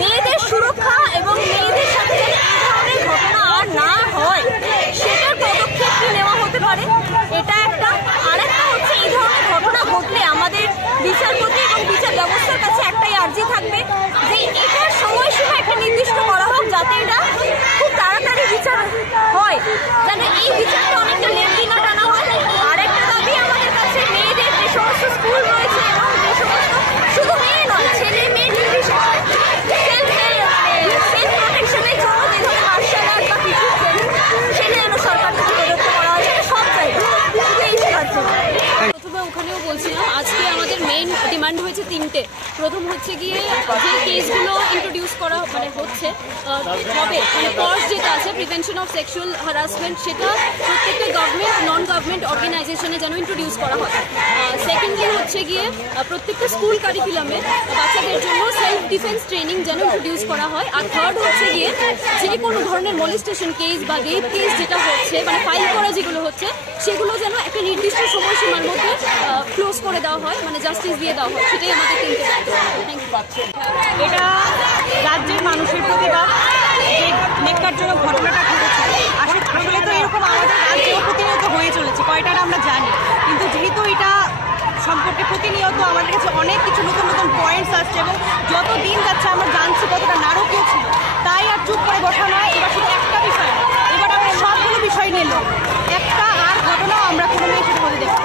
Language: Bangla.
মেয়েদের সুরক্ষা এবং মেয়েদের সাথে যেন এই ধরনের ঘটনা আর না হয় সেটার পদক্ষেপ কি নেওয়া হতে পারে, এটা একটা। আরেকটা হচ্ছে এই ধরনের ঘটনা ঘটলে আমাদের বিচারপতি এবং বিচার ব্যবস্থার কাছে একটাই আর্জি থাকবে যে এটার সময়সীমা একটা নির্দিষ্ট করা হোক, যাতে এটা খুব তাড়াতাড়ি বিচার হয়, যেন এই বিচারটা অনেকটা লেনদি না টানা হয়। আরেকটা দাবি আমাদের কাছে, মেয়েদের যে সমস্ত স্কুল রয়েছে এবং যে সমস্ত শুধু মেয়ে নয় ছেলে মেয়ে নির্বিশেষে সেলফ প্রোটেকশনের জন্য যে ধরনের মার্শাল আর্ট বা কিছু সেটা যেন সরকার থেকে প্রদত্ত করা হয়, সেটা সব জায়গায়, শুধু এই শেখার জন্য। প্রথমে ওখানেও বলছিলাম, আজকে আমাদের মেইন ডিমান্ড হয়েছে তিনটে। প্রথম হচ্ছে গিয়ে যে কেসগুলো ইন্ট্রোডিউস করা হচ্ছে হবে, মানে কজ যেটা আছে প্রিভেনশন অফ সেক্সুয়াল হ্যারাসমেন্ট, সেটা প্রত্যেকটা গভর্নমেন্ট নন গভর্নমেন্ট অর্গানাইজেশনে যেন ইন্ট্রোডিউস করা হয়। সেকেন্ডলি হচ্ছে গিয়ে প্রত্যেকটা স্কুল কারিকুলামে বাচ্চাদের জন্য সেলফ ডিফেন্স ট্রেনিং যেন ইন্ট্রোডিউস করা হয়। আর থার্ড হচ্ছে গিয়ে যে কোনো ধরনের মলেস্টেশন কেস বা রেপ কেস যেটা হচ্ছে, মানে ফাইল করা যেগুলো হচ্ছে, সেগুলো যেন একটা নির্দিষ্ট সময়সীমার মধ্যে ক্লোজ করে দেওয়া হয়, মানে জাস্টিস দিয়ে দেওয়া হয়। সেটাই আমাদের তিনটে দাবি। Thank you. এটা রাজ্যের মানুষের প্রতিবাদ, যে ন্যাক্কারজনক ঘটনাটা ঘটেছে। আসলে তো এরকম আমাদের রাজ্যেও প্রতিনিয়ত হয়ে চলেছে, কয়টাটা আমরা জানি, কিন্তু যেহেতু এটা সম্পর্কে প্রতিনিয়ত আমাদের কাছে অনেক কিছু নতুন নতুন পয়েন্টস আসছে এবং যত দিন যাচ্ছে আমরা জানছি কতটা নারকীয় ছিল, তাই আর চুপ করে বসা নয়। এবার শুধু একটা বিষয়, এবার আমরা সবগুলো বিষয় নিল, একটা আর ঘটনাও আমরা কোনো মেয়ে সেটা বলে দেখতে